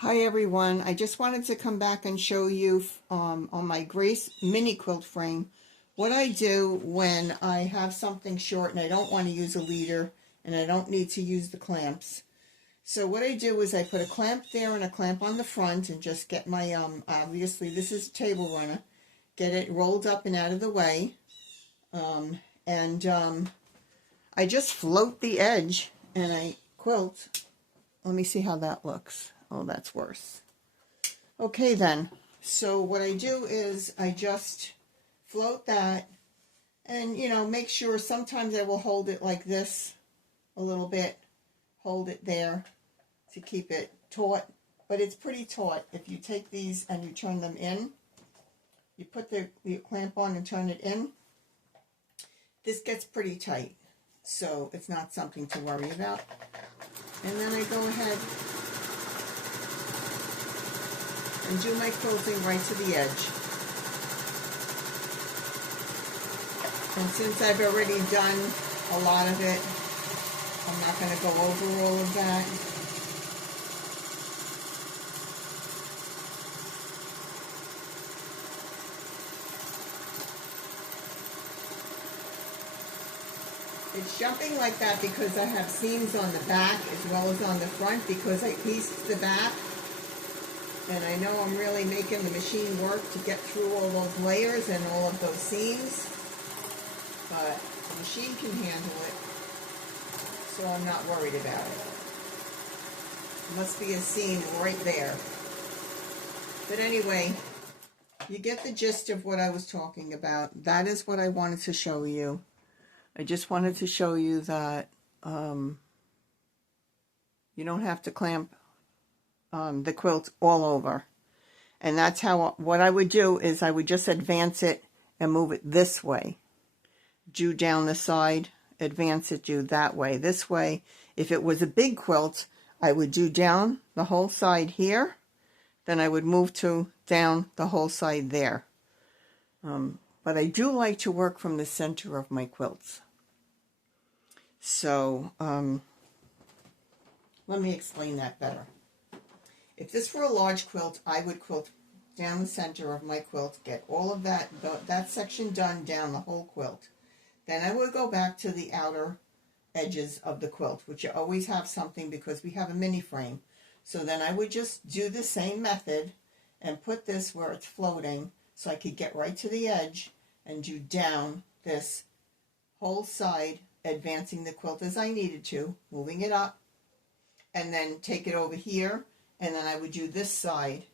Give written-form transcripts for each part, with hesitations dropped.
Hi everyone, I just wanted to come back and show you on my Grace Mini Quilt Frame what I do when I have something short and I don't want to use a leader and I don't need to use the clamps. So what I do is I put a clamp there and a clamp on the front and just get my, obviously this is a table runner, get it rolled up and out of the way. I just float the edge and I quilt. Let me see how that looks. Oh, that's worse. Okay then, so what I do is I just float that and, make sure sometimes I will hold it like this a little bit, hold it there to keep it taut, but it's pretty taut. If you take these and you turn them in, you put the clamp on and turn it in, this gets pretty tight, so it's not something to worry about. And then I go ahead and do my quilting right to the edge. And since I've already done a lot of it, I'm not going to go over all of that. It's jumping like that because I have seams on the back as well as on the front because I pieced the back. And I know I'm really making the machine work to get through all those layers and all of those seams. But the machine can handle it, so I'm not worried about it. Must be a seam right there. But anyway, you get the gist of what I was talking about. That is what I wanted to show you. I just wanted to show you that you don't have to clamp the quilt all over. And that's how, what I would do is I would just advance it and move it this way. Do down the side, advance it, do that way. This way, if it was a big quilt, I would do down the whole side here. Then I would move to down the whole side there. But I do like to work from the center of my quilts. So, let me explain that better. If this were a large quilt, I would quilt down the center of my quilt, get all of that section done down the whole quilt. Then I would go back to the outer edges of the quilt, which you always have something because we have a mini frame. So then I would just do the same method and put this where it's floating so I could get right to the edge and do down this whole side, advancing the quilt as I needed to, moving it up, and then take it over here, and then I would do this side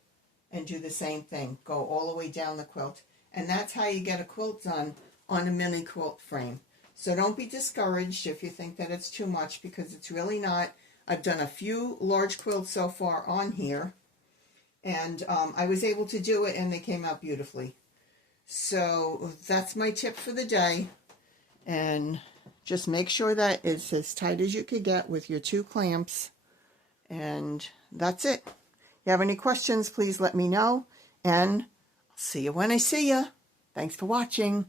and do the same thing, go all the way down the quilt. And that's how you get a quilt done on a mini quilt frame. So don't be discouraged if you think that it's too much, because it's really not. I've done a few large quilts so far on here, and I was able to do it and they came out beautifully. So that's my tip for the day. And just make sure that it's as tight as you could get with your 2 clamps. And that's it. If you have any questions, please let me know. And I'll see you when I see you. Thanks for watching.